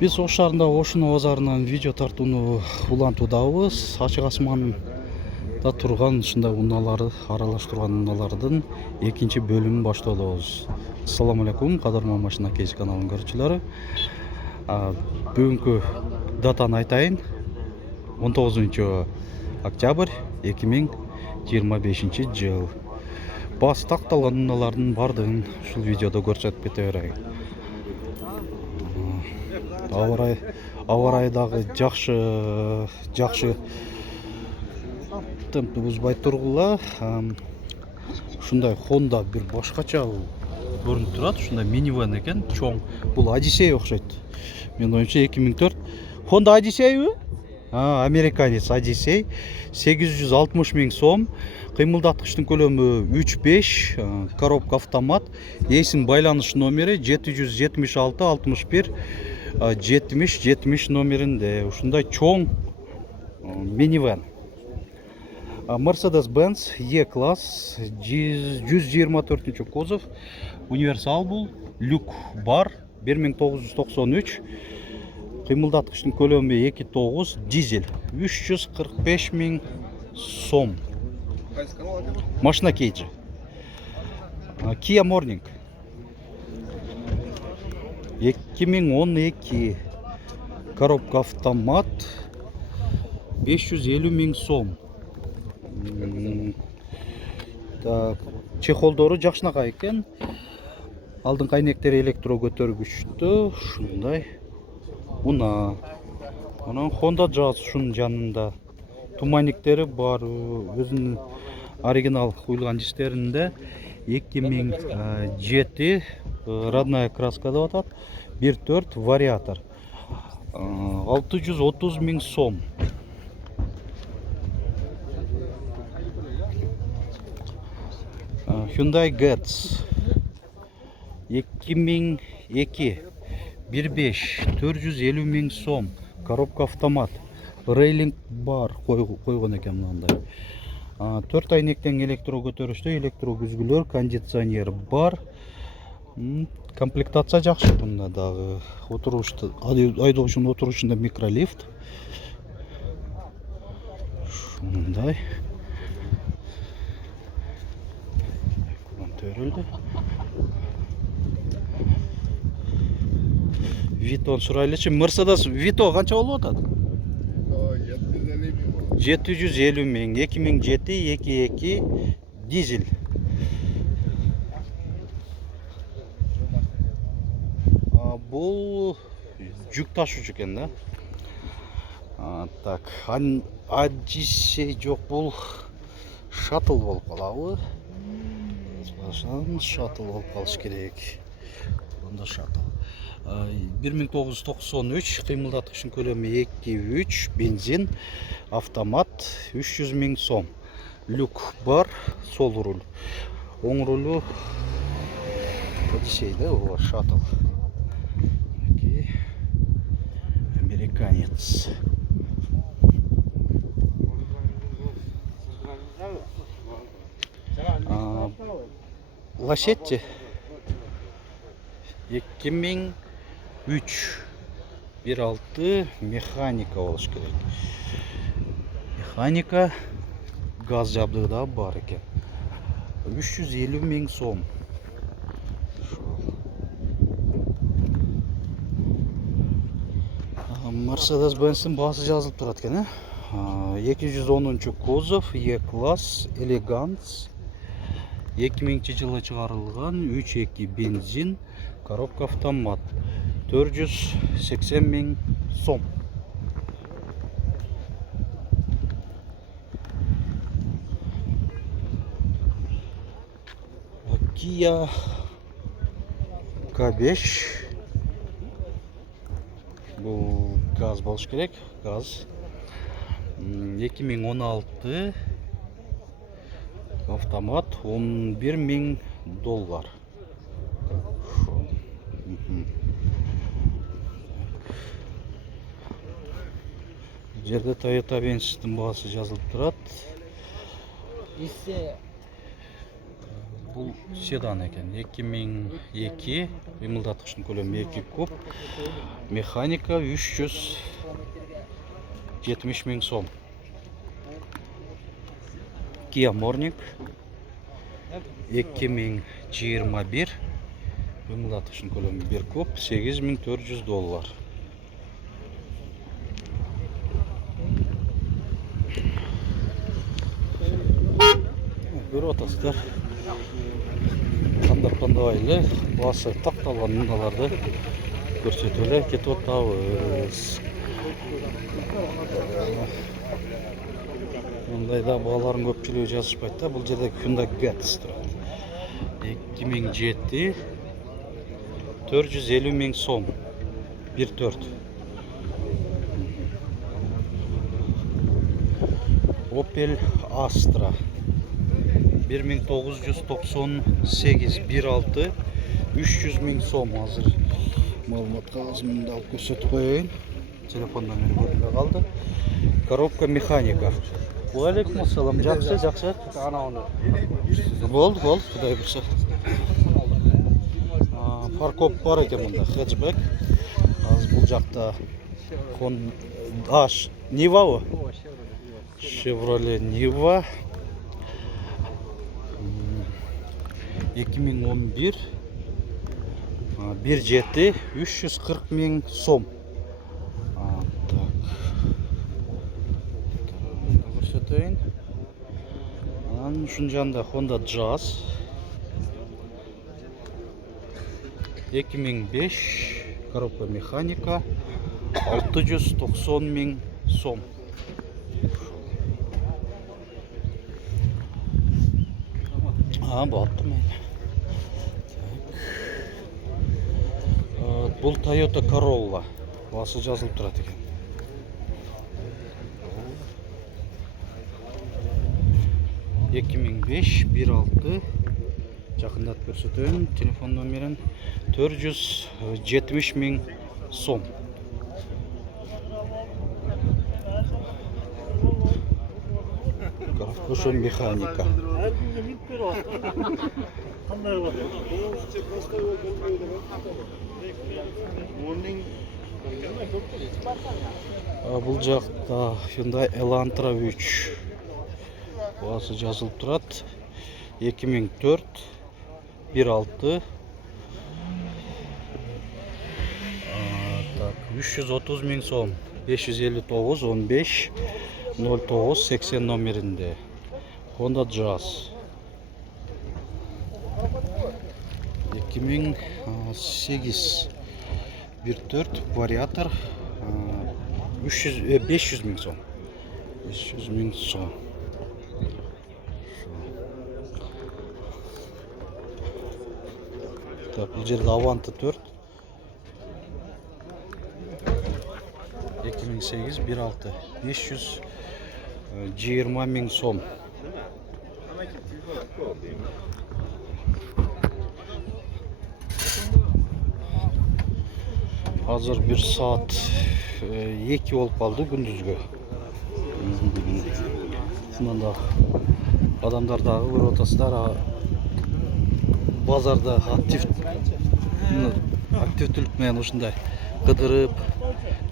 Биз Ош шаарында Ошуну базарынан видео тартууну улантуудабыз. Ачык асманда турган ушундай унаалар аралаштырган унаалардын экинчи бөлүмүн баштоолубуз. Ассаламу алейкум, кадырман машина кейс каналынын көрүүчүлөрү. Бүгүнкү датаны айтайын. 19 октябрь 2025 жыл. Баасы такталган унаалардын бардыгын ушул видеодо көрсөтүп кете берейин. Аба ырайы дагы жакшы темпти бузбай тургула. Ушундай Honda бир башкача көрүнүп турат. Ушундай минивэн экен, чоң. Бул Odyssey окшойт. Мен оюмча 2004 Honda Odysseyби? Американец Odyssey 860 миң сом. Кыймылдаткычтын көлөмү 3.5, коробка автомат, эсин байланыш номери 776 61 70 номеринде. Ушундай чоң минивэн. Mercedes-Benz E-класс 124 кузов, универсал бул, люк бар, 1993. Кыймылдаткычтын көлөмү 2.9, дизель, 345 миң сом. Машина кейджи. Kia Morning 2012, коробка автомат, 550 миң сом. Чехолдору жакшынакай экен. Алдыңкы айнектери электро көтөргүчтүү, ушундай уна. Анан Honda Jazz ушунун жанында. Туманниктери бар, өзүнүн оригинал куюлган дистеринде. 2007 родная краска деп атат. 1.4 вариатор. 630 миң сом. Hyundai Getz 2002 1.5 450 миң сом. Коробка автомат. Рейлинг бар койгон экен мындай. 4 айнектен электро көтөрүштө, электро күзгүлөр, кондиционер бар. Комплектация жакшы бунда дагы. Отурушта, айдоочунун отурушунда микролифт. Ушундай. Төрүлдү. Витон сурайлычы. Mercedes Vito канча болуп атат? 750 миң. 2007 22 дизель. Бул жүк ташуучу экен да. Так, Odyssey жок, бул шаттл болуп калабы. Шаттл болуп калыш керек. Бунда шаттл. 1993, кыймылдаткычтын көлөмү 2.3, бензин, автомат, 300 миң сом. Люк бар, сол руль. Оң рулю Odyssey да, о, шаттл. Американец. Лашетти 2003 1.6 механика болуш керек. Механика, газ жабдыгы да бар экен. 350 миң сом. Mercedes-Benz'in баасы жазылып турат экен, 210 кузов, E-класс, Elegance. 2000 жылы чыгарылган, 3.2 бензин, коробка автомат, 480 миң сом. Kia K5. Бул газ болуш керек, газ. 2016 автомат, 11 миң доллар. Жерде Toyota Benz'тин баасы жазылып турат. Бұл седан екен. 2002 қимылдатқыштың көлемі 2 куб. Механика 370 мың сом. Kia Morning 2021 қимылдатқыштың көлемі 1 куб, $8400. Көріп отырсыздар, қандап-қандабайлы басы тақталған мыналарды көрсетуге кетіп отырмыз. Мұндайда балалардың көпшілігі жазышпайды. Бұл жерде Hyundai Getz тұрады. 2007 450 мың сом. 1.4. Opel Astra 1998 1.6 300 мың сом. Hazır malumat қағазымды алып көрсетіп қояйын. Телефон номері көрінбей қалды. Коробка механика. Уалейкум ассалам. Жақсы. Болды, құдай бұйырса. Паркоп бар екен мұнда. Хэтчбэк. Бұл жақта Honda Niva о? Chevrolet Niva 2011 1.7 340 мың сом. Көрсетейін. Шын жанында Honda Jazz 2005 коробка механика 690 мың сом. Battı mı? Бұл Toyota Corolla. Басы жазылып тұрады екен. Екі мың беш 1.6 жақындатып көрсетейін. Телефон номерін 470 мың сом. Коробка механика. Бұл жақта Hyundai Elantra 3 басы жазылып тұрады. 2004 1.6 330 мың сом. 559 15 09 80 номерінде. Honda Jazz 2008 1.4 вариатор 500 мың сом. 500 мың сом. Бұл жерде Avante 4 2008 1.6 520 мың сом. Hazır bir saat 2 болып қалды күндізгі. Мұнда адамдардағы бір отасыдар базарда активтілікмен ұшындай қыдырып,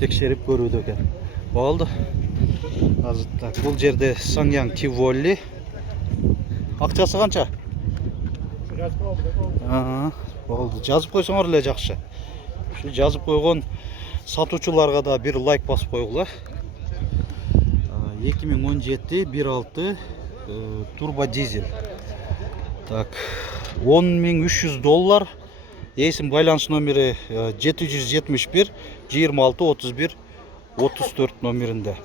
текшеріп көруді екен. Болды. Бұл жерде Sanyang Tivoli. Ақшасы қанша? Болды. Жазып қойсаңар ле жақшы. Жазып қойған сатушыларға да бір лайк басып қойғыла. 2017 1.6 турбо дизель. Так, $10.300. Есім байланыс номері 771 26 31 34 номерінде.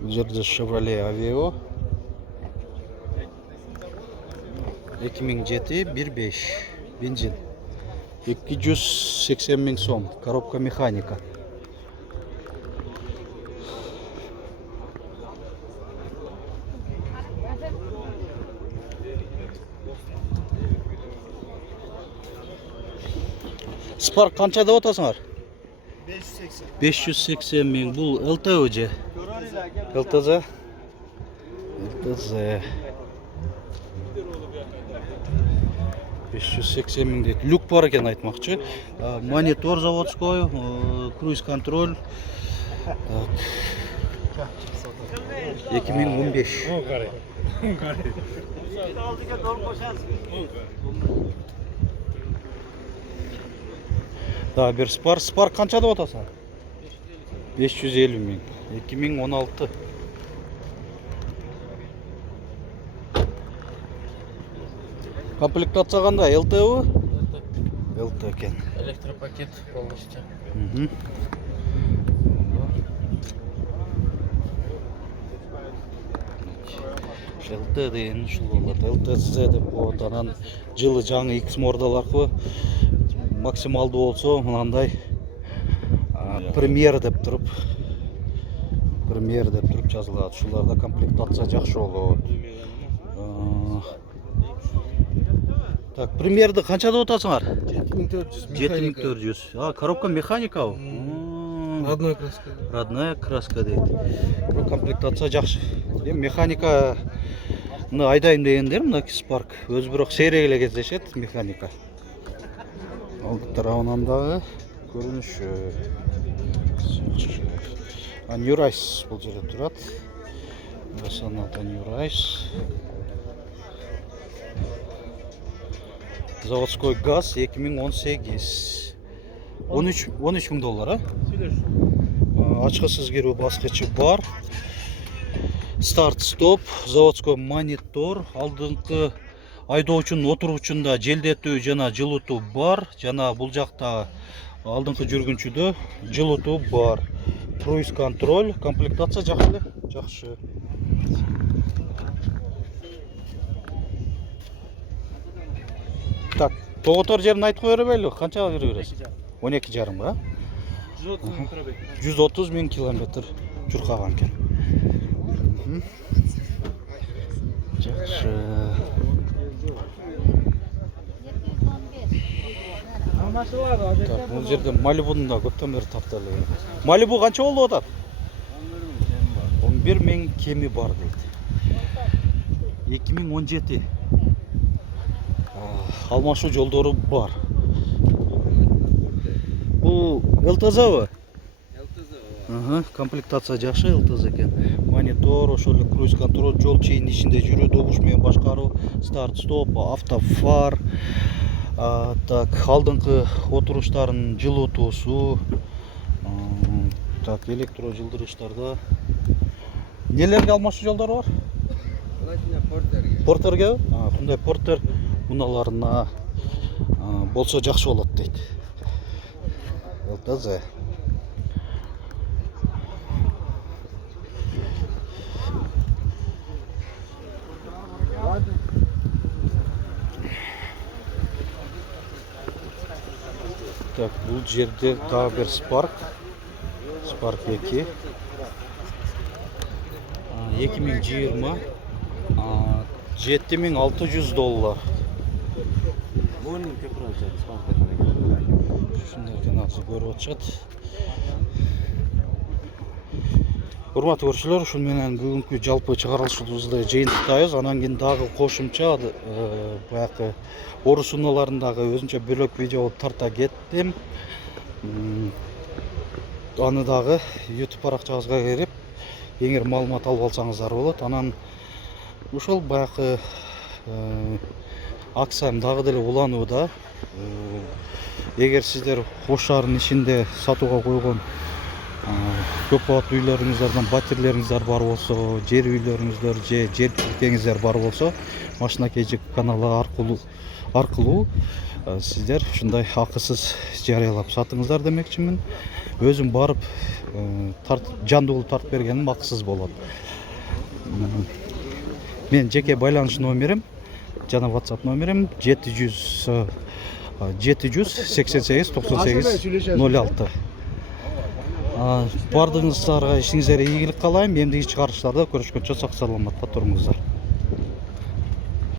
Бұл жерде Chevrolet Aveo 2007 1.5 бензин 280 мың сом. Коробка механика. Spark қанша деп отасыңар? 580. 580 миң. Бұл ЛТО же? ЛТЗ. ЛТЗ. 580 миң дейді. Люк бар екен айтмақшы. Монитор заводской, круиз контроль. 2015. Да, бір Spark қанша деп отасың? 550 миң. 2016. Комплектация қандай? ЛТО? ЛТО екен. Электропакет полностью. ЛТ деген ушул болот. ЛТЗ деп коет. Анан жылы жаңы X мордаларкы максималдуу болсо мынандай премьер деп туруп жазылат. Ушуларда комплектация жакшы болот. Так, премьерди канча деп атасыңар? 7400. 7400. Коробка механикабы? Родной краска. Родная краска дейт. Бул комплектация жакшы. Механика айдайм дегендер мына Spark өзү бирок сейрек эле кездешет механика. Ал тарабынан дагы көрүнүшү. New Rise бул жерде турат. Sonata New Rise. Заводской газ 2018. 13 миң доллар, Ачкысыз кирүү баскычы бар. Старт стоп, заводской монитор, алдыңкы айдоочунун отуруучунда желдетүү жана жылытуу бар. Жана бул жакта алдыңкы жүргүнчүдө жылытуу бар. Круиз контроль, комплектация жакшы эле, жакшы. Так, тоготор жерин айтып кое бербейлби? Канчага кире бересиз? 12,5 ба? 130 миң километр журкаган экен. Жакшы. Так, бул жерде Малибунун да көптөн бери таптап эле. Малибу канча болду атат? 11 миң кеми бар дейт. 2017. Алмашуу жолдору бар. Бул ЛТЗбы? Комплектация жакшы ЛТЗ экен. Монитор, ошол эле круиз контроль, жол чейин ичинде жүрүү, добуш менен башкаруу, старт стоп, автофар. Так, алдыңкы отуруштардын жылытуусу. Так, электро жылдырыштарда. Нелерге алмашуу жолдору бар? Портерге? Мындай портер унааларына болсо жакшы болот дейт. ЛТЗ. Так, бул жерде дагы бир Spark 2. 2020. 7600 доллар. Шундай экен, азыр көрүп атышат. Урматтуу көрүүчүлөр, ушун менен бүгүнкү жалпы чыгарылышыбызды жыйынтыктайбыз. Анан кийин дагы кошумча баягы орус унааларын дагы өзүнчө бөлөк видео болуп тарта кеттим. Аны дагы YouTube баракчабызга кирип, кеңири маалымат алып алсаңыздар болот. Анан ушул баягы акциям дагы деле уланууда. Эгер сиздер Ош шаарынын ичинде сатууга койгон көп кабаттуу үйлөрүңүздөрдөн батирлериңиздер бар болсо, жер үйлөрүңүздөр же жер тилкеңиздер бар болсо, машина KG каналы аркылуу сиздер ушундай акысыз жарыялап сатыңыздар демекчимин. Өзүм барып жандуу кылып тартып бергеним акысыз болот. Мен жеке байланыш номерим жана WhatsApp номерим 788 98 06. Бардыгыңыздарга ишиңиздерге ийгилик каалайм. Эмдиги чыгарыштарда көрүшкөнчө сак саламатта туруңуздар.